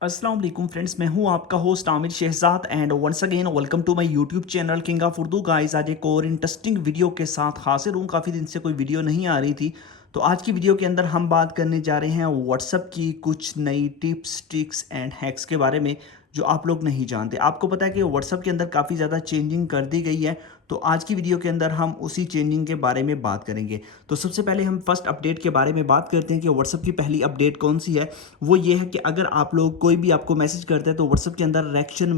अस्सलाम वालेकुम फ्रेंड्स, मैं हूं आपका host Aamir Shahzad and once again welcome to my YouTube channel king of Urdu. Guys, आज एक और इंटरेस्टिंग वीडियो के साथ हाजिर हूं। काफ़ी दिन से कोई वीडियो नहीं आ रही थी, तो आज की वीडियो के अंदर हम बात करने जा रहे हैं व्हाट्सएप की कुछ नई टिप्स ट्रिक्स एंड हैक्स के बारे में जो आप लोग नहीं जानते। आपको पता है कि व्हाट्सएप के अंदर काफ़ी ज़्यादा चेंजिंग कर दी गई है, तो आज की वीडियो के अंदर हम उसी चेंजिंग के बारे में बात करेंगे। तो सबसे पहले हम फर्स्ट अपडेट के बारे में बात करते हैं कि व्हाट्सएप की पहली अपडेट कौन सी है। वो ये है कि अगर आप लोग कोई भी आपको मैसेज करते हैं तो व्हाट्सएप के अंदर रिएक्शन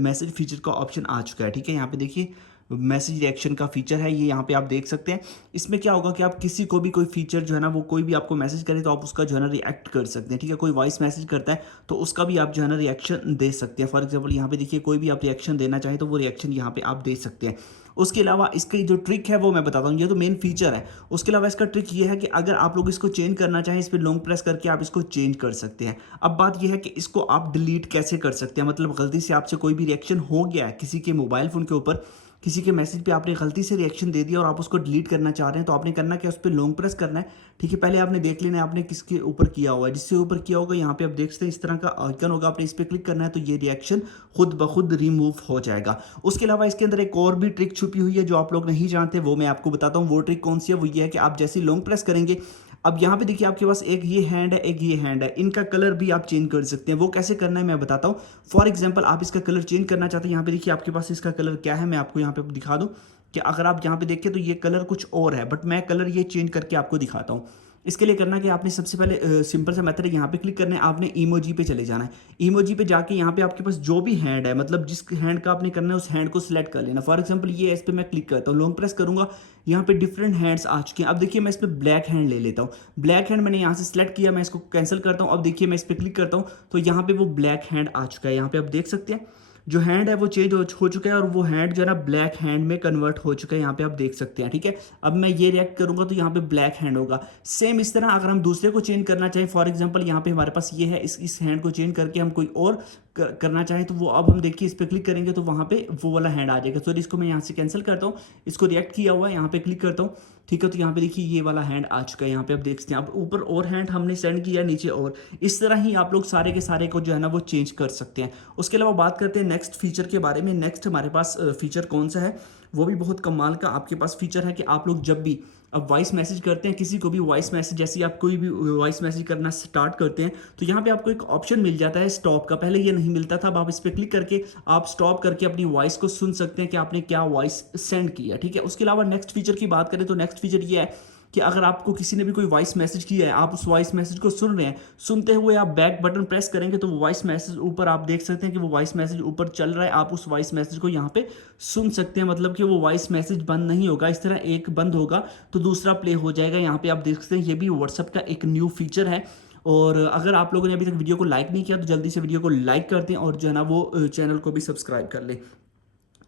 मैसेज फीचर का ऑप्शन आ चुका है। ठीक है, यहाँ पे देखिए मैसेज रिएक्शन का फीचर है, ये यहाँ पे आप देख सकते हैं। इसमें क्या होगा कि आप किसी को भी कोई फीचर जो है ना, वो कोई भी आपको मैसेज करे तो आप उसका जो है ना रिएक्ट कर सकते हैं। ठीक है, कोई वॉइस मैसेज करता है तो उसका भी आप जो है ना रिएक्शन दे सकते हैं। फॉर एग्जाम्पल यहाँ पे देखिए, कोई भी आप रिएक्शन देना चाहें तो वो रिएक्शन यहाँ पे आप दे सकते हैं। उसके अलावा इसकी जो ट्रिक है वो मैं बताता हूँ, ये तो मेन फीचर है। उसके अलावा इसका ट्रिक ये है कि अगर आप लोग इसको चेंज करना चाहें, इस पर लॉन्ग प्रेस करके आप इसको चेंज कर सकते हैं। अब बात यह है कि इसको आप डिलीट कैसे कर सकते हैं। मतलब गलती से आपसे कोई भी रिएक्शन हो गया है किसी के मोबाइल फ़ोन के ऊपर, किसी के मैसेज पे आपने गलती से रिएक्शन दे दिया और आप उसको डिलीट करना चाह रहे हैं, तो आपने करना क्या, उस पर लॉन्ग प्रेस करना है। ठीक है, पहले आपने देख लेना है आपने किसके ऊपर किया हुआ है। जिससे ऊपर किया होगा यहाँ पे आप देख सकते हैं इस तरह का आइकन होगा, आपने इस पर क्लिक करना है तो ये रिएक्शन खुद ब खुद रिमूव हो जाएगा। उसके अलावा इसके अंदर एक और भी ट्रिक छुपी हुई है जो आप लोग नहीं जानते, वो मैं आपको बताता हूँ। वो ट्रिक कौन सी है, वो ये है कि आप जैसे ही लॉन्ग प्रेस करेंगे, अब यहाँ पे देखिए आपके पास एक ये हैंड है, एक ये हैंड है, इनका कलर भी आप चेंज कर सकते हैं। वो कैसे करना है मैं बताता हूँ। फॉर एग्जांपल आप इसका कलर चेंज करना चाहते हैं, यहाँ पे देखिए आपके पास इसका कलर क्या है, मैं आपको यहाँ पे दिखा दूँ कि अगर आप यहाँ पे देखें तो ये कलर कुछ और है, बट मैं कलर ये चेंज करके आपको दिखाता हूँ। इसके लिए करना कि आपने सबसे पहले सिंपल सा मेथड है, यहाँ पे क्लिक करना है, आपने इमोजी पे चले जाना है। इमोजी पे जाके यहाँ पे आपके पास जो भी हैंड है, मतलब जिस हैंड का आपने करना है उस हैंड को सिलेक्ट कर लेना। फॉर एग्जांपल ये इस पे मैं क्लिक करता हूँ, लॉन्ग प्रेस करूंगा, यहाँ पे डिफरेंट हैंड्स आ चुके हैं। अब देखिए मैं इस पे ब्लैक हैंड ले लेता हूँ। ब्लैक हैंड मैंने यहाँ से सिलेक्ट किया, मैं इसको कैंसिल करता हूँ। अब देखिए मैं इस पर क्लिक करता हूँ तो यहाँ पे वो ब्लैक हैंड आ चुका है। यहाँ पे आप देख सकते हैं जो हैंड है वो चेंज हो चुका है और वो हैंड जो है ना ब्लैक हैंड में कन्वर्ट हो चुका है, यहाँ पे आप देख सकते हैं। ठीक है, अब मैं ये रिएक्ट करूंगा तो यहाँ पे ब्लैक हैंड होगा। सेम इस तरह अगर हम दूसरे को चेंज करना चाहें, फॉर एग्जांपल यहाँ पे हमारे पास ये है, इस हैंड को चेंज करके हम कोई और करना चाहें तो वो अब हम देखिए इस पर क्लिक करेंगे तो वहाँ पे वो वाला हैंड आ जाएगा। सॉरी, इसको मैं यहाँ से कैंसिल करता हूँ, इसको रिएक्ट किया हुआ है, यहाँ पे क्लिक करता हूँ। ठीक है, तो यहाँ पे देखिए ये वाला हैंड आ चुका है, यहाँ पे आप देख सकते हैं। अब ऊपर और हैंड हमने सेंड किया, नीचे और, इस तरह ही आप लोग सारे के सारे को जो है ना वो चेंज कर सकते हैं। उसके अलावा बात करते हैं नेक्स्ट फीचर के बारे में। नेक्स्ट हमारे पास फीचर कौन सा है, वो भी बहुत कमाल का आपके पास फीचर है कि आप लोग जब भी अब वॉइस मैसेज करते हैं किसी को भी, वॉइस मैसेज जैसे ही आप कोई भी वॉइस मैसेज करना स्टार्ट करते हैं तो यहाँ पे आपको एक ऑप्शन मिल जाता है स्टॉप का। पहले ये नहीं मिलता था, अब आप इस पर क्लिक करके आप स्टॉप करके अपनी वॉइस को सुन सकते हैं कि आपने क्या वॉइस सेंड किया। ठीक है, उसके अलावा नेक्स्ट फीचर की बात करें तो नेक्स्ट फीचर ये है कि अगर आपको किसी ने भी कोई वॉइस मैसेज किया है, आप उस वॉइस मैसेज को सुन रहे हैं, सुनते हुए आप बैक बटन प्रेस करेंगे तो वो वॉइस मैसेज ऊपर आप देख सकते हैं कि वो वॉइस मैसेज ऊपर चल रहा है। आप उस वॉइस मैसेज को यहाँ पे सुन सकते हैं, मतलब कि वो वॉइस मैसेज बंद नहीं होगा। इस तरह एक बंद होगा तो दूसरा प्ले हो जाएगा। यहाँ पे आप देख सकते हैं ये भी व्हाट्सएप का एक न्यू फीचर है। और अगर आप लोगों ने अभी तक वीडियो को लाइक नहीं किया तो जल्दी से वीडियो को लाइक कर दें और जो है ना वो चैनल को भी सब्सक्राइब कर लें।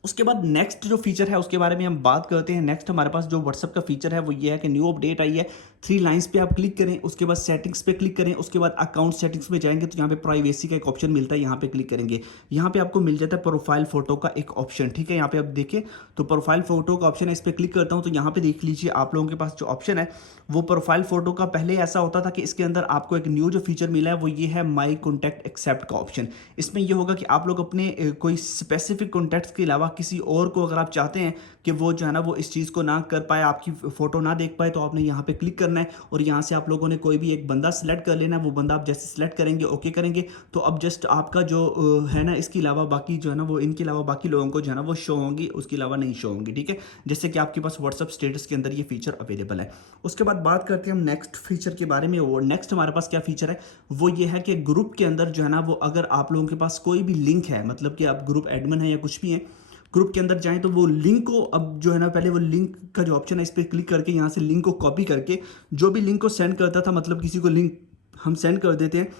उसके बाद नेक्स्ट जो फीचर है उसके बारे में हम बात करते हैं। नेक्स्ट हमारे पास जो व्हाट्सएप का फीचर है वो ये है कि न्यू अपडेट आई है। थ्री लाइंस पे आप क्लिक करें, उसके बाद सेटिंग्स पे क्लिक करें, उसके बाद अकाउंट सेटिंग्स में जाएंगे तो यहाँ पे प्राइवेसी का एक ऑप्शन मिलता है, यहाँ पे क्लिक करेंगे। यहाँ पे आपको मिल जाता है प्रोफाइल फोटो का एक ऑप्शन। ठीक है, यहाँ पे आप देखें तो प्रोफाइल फोटो का ऑप्शन है, इस पर क्लिक करता हूँ तो यहाँ पे देख लीजिए आप लोगों के पास जो ऑप्शन है वो प्रोफाइल फोटो का। पहले ऐसा होता था कि इसके अंदर आपको एक न्यू जो फीचर मिला है वो ये है माई कॉन्टैक्ट एक्सेप्ट का ऑप्शन। इसमें ये होगा कि आप लोग अपने कोई स्पेसिफिक कॉन्टैक्ट्स के अलावा किसी और को अगर आप चाहते हैं कि वो जो है ना वो इस चीज़ को ना कर पाए, आपकी फोटो ना देख पाए, तो आपने यहाँ पे क्लिक करना है और यहाँ से आप लोगों ने कोई भी एक बंदा सेलेक्ट कर लेना है। वो बंदा आप जैसे सेलेक्ट करेंगे, ओके करेंगे, तो अब जस्ट आपका जो है ना इसके अलावा बाकी जो है ना वो इनके अलावा बाकी लोगों को जो है ना वो शो होंगी, उसके अलावा नहीं शो होंगी। ठीक है, जैसे कि आपके पास व्हाट्सअप स्टेटस के अंदर ये फीचर अवेलेबल है। उसके बाद बात करते हैं हम नेक्स्ट फीचर के बारे में। और नेक्स्ट हमारे पास क्या फीचर है वो ये है कि ग्रुप के अंदर जो है ना वो अगर आप लोगों के पास कोई भी लिंक है, मतलब कि आप ग्रुप एडमिन है या कुछ भी है, ग्रुप के अंदर जाएं तो वो लिंक को अब जो है ना पहले वो लिंक का जो ऑप्शन है इस पर क्लिक करके यहाँ से लिंक को कॉपी करके जो भी लिंक को सेंड करता था, मतलब किसी को लिंक हम सेंड कर देते हैं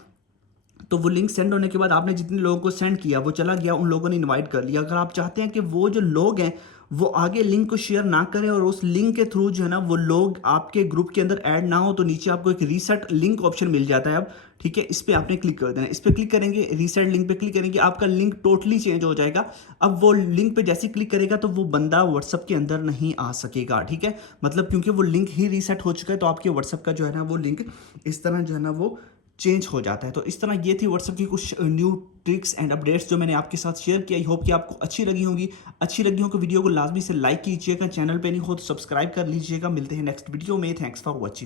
तो वो लिंक सेंड होने के बाद आपने जितने लोगों को सेंड किया वो चला गया, उन लोगों ने इनवाइट कर लिया। अगर आप चाहते हैं कि वो जो लोग हैं वो आगे लिंक को शेयर ना करें और उस लिंक के थ्रू जो है ना वो लोग आपके ग्रुप के अंदर ऐड ना हो, तो नीचे आपको एक रीसेट लिंक ऑप्शन मिल जाता है अब। ठीक है, इस पर आपने क्लिक कर देना। इस पर क्लिक करेंगे, रीसेट लिंक पे क्लिक करेंगे, आपका लिंक टोटली चेंज हो जाएगा। अब वो लिंक पे जैसे क्लिक करेगा तो वो बंदा व्हाट्सअप के अंदर नहीं आ सकेगा। ठीक है, मतलब क्योंकि वो लिंक ही रीसेट हो चुका है तो आपके व्हाट्सअप का जो है ना वो लिंक इस तरह जो है ना वो चेंज हो जाता है। तो इस तरह ये थी व्हाट्सएप की कुछ न्यू ट्रिक्स एंड अपडेट्स जो मैंने आपके साथ शेयर किया। आई होप कि आपको अच्छी लगी होंगी। अच्छी लगी हो तो वीडियो को लाजमी से लाइक कीजिएगा, चैनल पे नहीं हो तो सब्सक्राइब कर लीजिएगा। मिलते हैं नेक्स्ट वीडियो में। Thanks for watching.